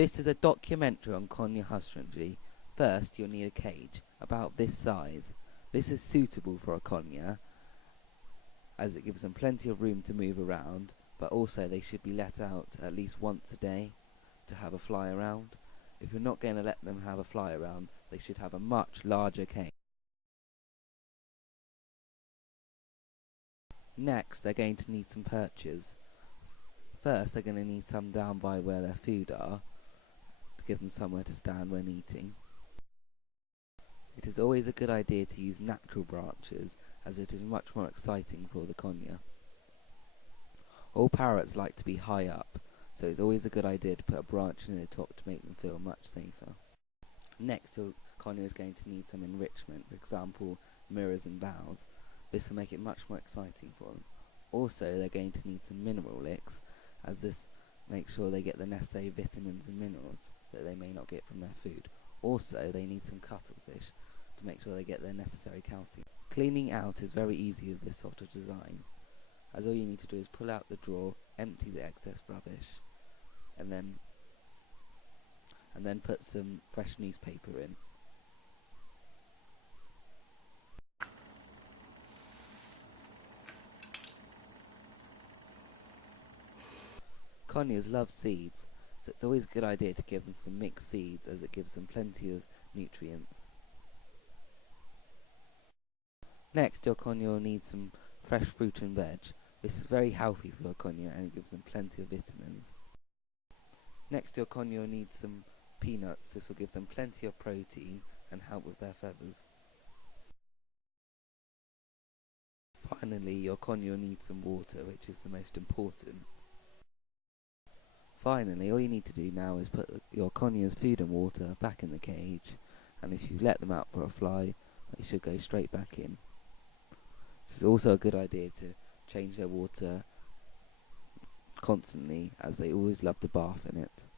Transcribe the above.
This is a documentary on conure husbandry. First, you'll need a cage about this size. This is suitable for a conure as it gives them plenty of room to move around, but also they should be let out at least once a day to have a fly around. If you're not going to let them have a fly around, they should have a much larger cage. Next, they're going to need some perches. First, they're going to need some down by where their food are, to give them somewhere to stand when eating. It is always a good idea to use natural branches, as it is much more exciting for the conure. All parrots like to be high up, so it's always a good idea to put a branch in the top to make them feel much safer. Next, your conure is going to need some enrichment, for example, mirrors and boughs. This will make it much more exciting for them. Also, they're going to need some mineral licks, as this makes sure they get the necessary vitamins and minerals that they may not get from their food. Also, they need some cuttlefish to make sure they get their necessary calcium. Cleaning out is very easy with this sort of design, as all you need to do is pull out the drawer, empty the excess rubbish, and then put some fresh newspaper in. Conures love seeds, so it's always a good idea to give them some mixed seeds, as it gives them plenty of nutrients. Next, your conure will need some fresh fruit and veg. This is very healthy for your conure and it gives them plenty of vitamins. Next, your conure needs some peanuts. This will give them plenty of protein and help with their feathers. Finally, your conure needs some water, which is the most important. Finally, all you need to do now is put your conure's food and water back in the cage, and if you let them out for a fly, they should go straight back in. This is also a good idea to change their water constantly, as they always love to bath in it.